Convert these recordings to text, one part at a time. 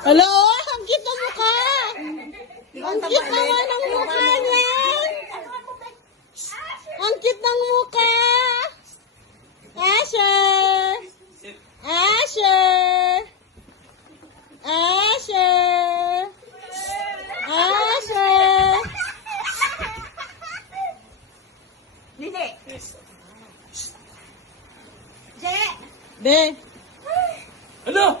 Hello, ang cute ng mukha. Ang cute naman ng mukha niyan. Ang cute ng mukha. Asher. Asher. Asher. Asher. Lili. Je. Be. Ano?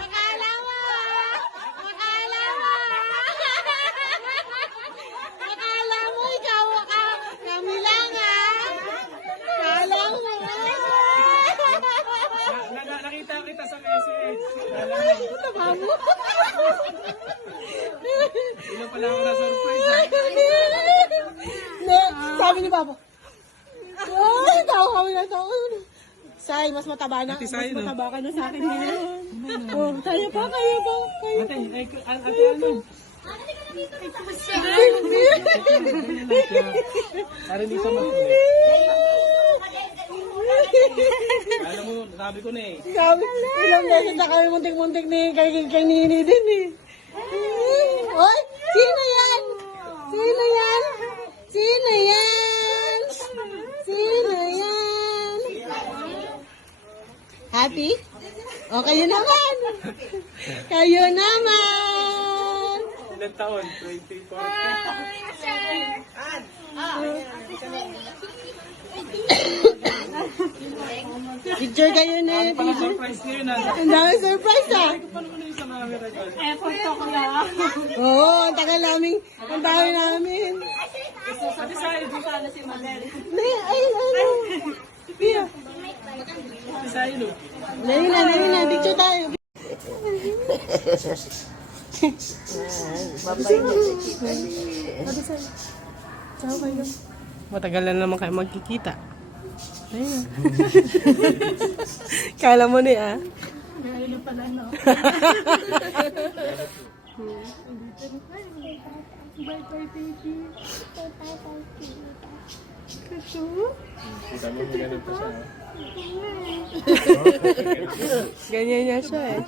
Akala mo. Akala mo. Akala mo ikaw ka. Kami lang ah. Akala mo. Na, na, nakita kita sa message. Mo, Tama mo. Hindi pala ako na-surprise. ah. Ne, sabi ni Papa. Ay, ikaw kami na to. Say, mas mataba na. Ate Mas Sai, no? mataba ka na sa akin ngayon. Oh, kaya pa, kaya pa. Kaya Ate, ay, ate, ate ano? Para hindi ka makulit. Alam mo, sabi ko na eh. Sabi, ilang beses na kami muntik-muntik ni kay, kay Nini din eh. Oy, sino yan? Sino yan? Sino yan? Sino yan? Happy? O, kayo naman. Kayo naman. Ilan taon? 24. Picture kayo na pala surprise ngayon ah? Ang dami surprise ah. Paano mo na sa? Oo, oh, ang tagal namin. Ang dami namin. Ate Sai, Ne, ay, ano. Pia. ate Sai, no? Dali na, dali na. Picture tayo. Matagal na naman kayo magkikita. Ayun. Kala mo ni ah. Kita mo, ganun pa siya. Ganyan niya siya eh.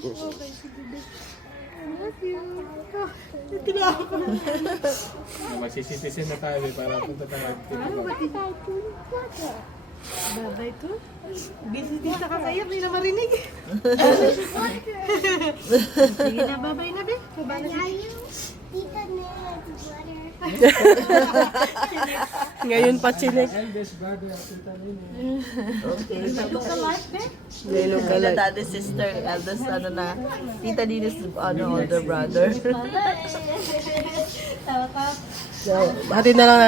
Na Magsisitisin na tayo eh, para punta tayo. Babay ko. Busy din sa kakayap, hindi na marinig. Sige na, babay na, be. Babay na. Ngayon pa chinek. Eldest brother, tita Nini. Ngayon ka Kaya lang. daddy sister, eldest ano na, tita Nina's ano, older brother. So, hati na lang